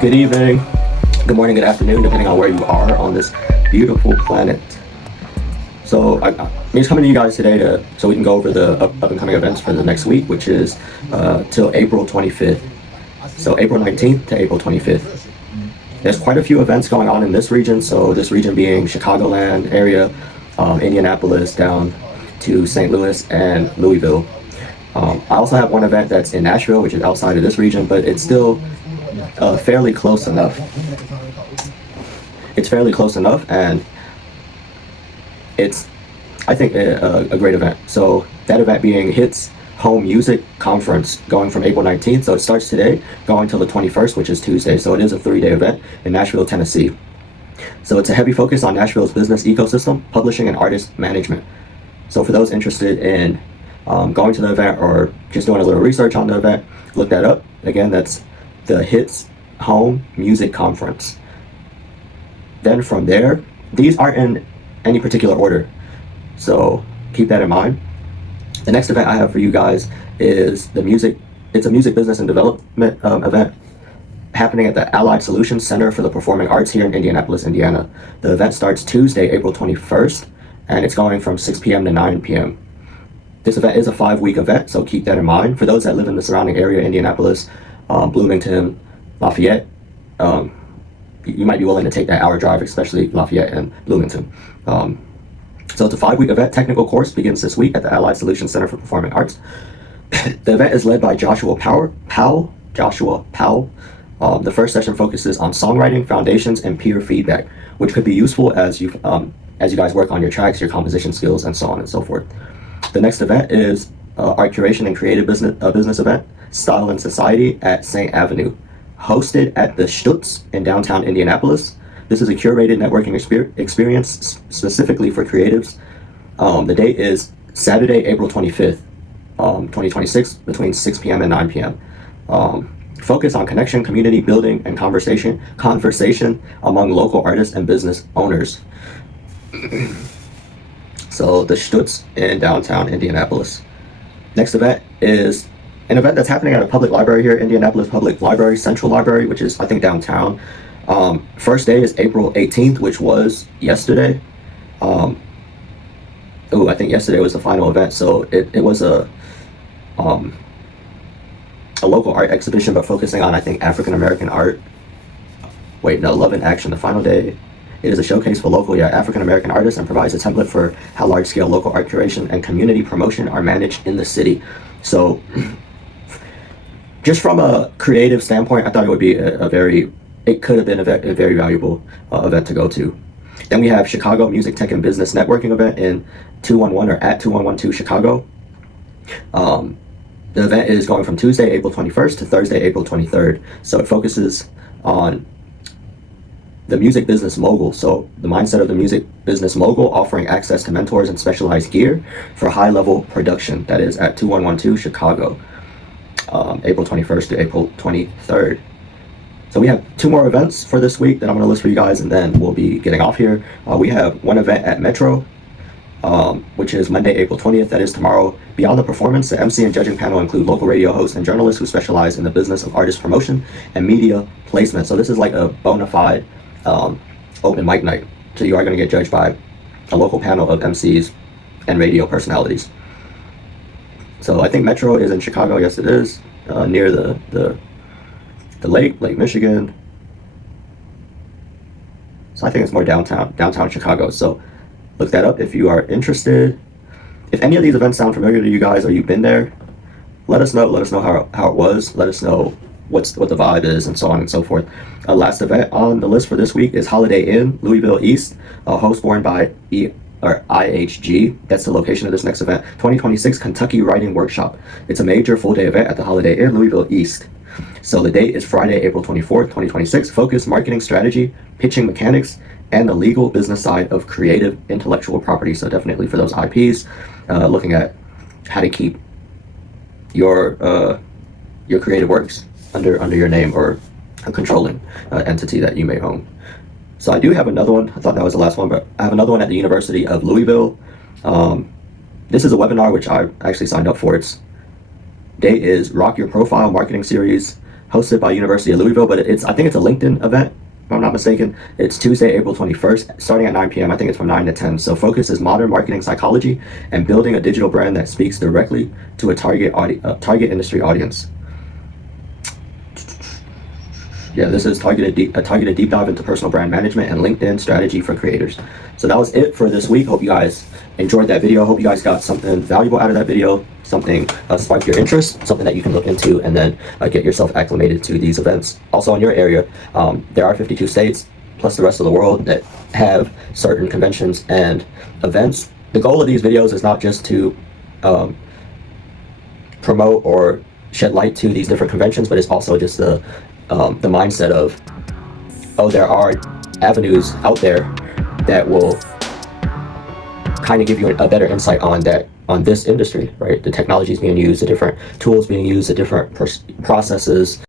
Good evening, good morning, good afternoon, depending on where you are on this beautiful planet. So I'm just coming to you guys today so we can go over the up and coming events for the next week, which is till April 25th. So April 19th to April 25th. There's quite a few events going on in this region. So this region being Chicagoland area, Indianapolis down to St. Louis and Louisville. I also have one event that's in Nashville, which is outside of this region, but it's still fairly close enough. It's fairly close enough, and it's, I think, a great event. So that event being HITS Home Music Conference, going from April 19th. So it starts today, going till the 21st, which is Tuesday. So it is a 3-day event in Nashville, Tennessee. So it's a heavy focus on Nashville's business ecosystem, publishing, and artist management. So for those interested in going to the event or just doing a little research on the event, look that up. Again, that's the HITS Home Music Conference. Then from there, these aren't in any particular order, so keep that in mind. The next event I have for you guys is it's a music business and development event happening at the Allied Solutions Center for the Performing Arts here in Indianapolis, Indiana. The event starts Tuesday, April 21st, and it's going from 6 p.m. to 9 p.m. This event is a 5-week event, so keep that in mind. For those that live in the surrounding area, Indianapolis, Bloomington, Lafayette, you might be willing to take that hour drive, especially Lafayette and Bloomington. So it's a 5-week event. Technical course begins this week at the Allied Solutions Center for Performing Arts. The event is led by Joshua Powell. The first session focuses on songwriting, foundations, and peer feedback, which could be useful as you guys work on your tracks, your composition skills, and so on and so forth. The next event is Art Curation and Creative Business event, Style and Society at St. Avenue, hosted at the Stutz in downtown Indianapolis. This is a curated networking experience specifically for creatives. The date is Saturday, April 25th, 2026, between 6 p.m. and 9 p.m. Focus on connection, community building, and conversation among local artists and business owners. So the Stutz in downtown Indianapolis. Next event is an event that's happening at a public library here, Indianapolis Public Library, Central Library, which is, I think, downtown. First day is April 18th, which was yesterday. I think yesterday was the final event. So it was a local art exhibition, but focusing on, I think, African American art. Love in Action, the final day. It is a showcase for local African American artists and provides a template for how large-scale local art curation and community promotion are managed in the city. So just from a creative standpoint, I thought it would be it could have been a very valuable event to go to. Then we have Chicago Music Tech and Business Networking event in 211 or at 2112 Chicago. The event is going from Tuesday, April 21st to Thursday, April 23rd. So it focuses on the music business mogul. So the mindset of the music business mogul, offering access to mentors and specialized gear for high-level production. That is at 2112 Chicago, April 21st to April 23rd. So we have 2 more events for this week that I'm going to list for you guys, and then we'll be getting off here. We have one event at Metro, which is Monday, April 20th. That is tomorrow. Beyond the performance, the MC and judging panel include local radio hosts and journalists who specialize in the business of artist promotion and media placement. So this is like a bona fide open mic night. So you are going to get judged by a local panel of MCs and radio personalities. So I think Metro is in Chicago. Yes, it is, near the Lake Michigan. So I think it's more downtown Chicago. So look that up if you are interested. If any of these events sound familiar to you guys or you've been there, let us know. Let us know how it was. Let us know what the vibe is, and so on and so forth. Last event on the list for this week is Holiday Inn, Louisville East, host borne by IHG. That's the location of this next event. 2026 Kentucky Writing Workshop. It's a major full-day event at the Holiday Inn, Louisville East. So the date is Friday, April 24th, 2026. Focus marketing strategy, pitching mechanics, and the legal business side of creative intellectual property. So definitely for those IPs, looking at how to keep your creative works under your name or a controlling entity that you may own. So I do have another one. I thought that was the last one, but I have another one at the University of Louisville. This is a webinar which I actually signed up for. Its date is Rock Your Profile Marketing Series. hosted by University of Louisville, but I think it's a LinkedIn event, if I'm not mistaken. It's Tuesday, April 21st, starting at 9 p.m. I think it's from 9 to 10. So focus is modern marketing psychology and building a digital brand that speaks directly to a target industry audience. Yeah, this is a targeted deep dive into personal brand management and LinkedIn strategy for creators. So that was it for this week. Hope you guys enjoyed that video. Hope you guys got something valuable out of that video, something sparked your interest, something that you can look into and then get yourself acclimated to these events. Also in your area, there are 52 states plus the rest of the world that have certain conventions and events. The goal of these videos is not just to promote or shed light to these different conventions, but it's also just the mindset of, oh, there are avenues out there that will kind of give you a better insight on this industry, right? The technologies being used, the different tools being used, the different processes,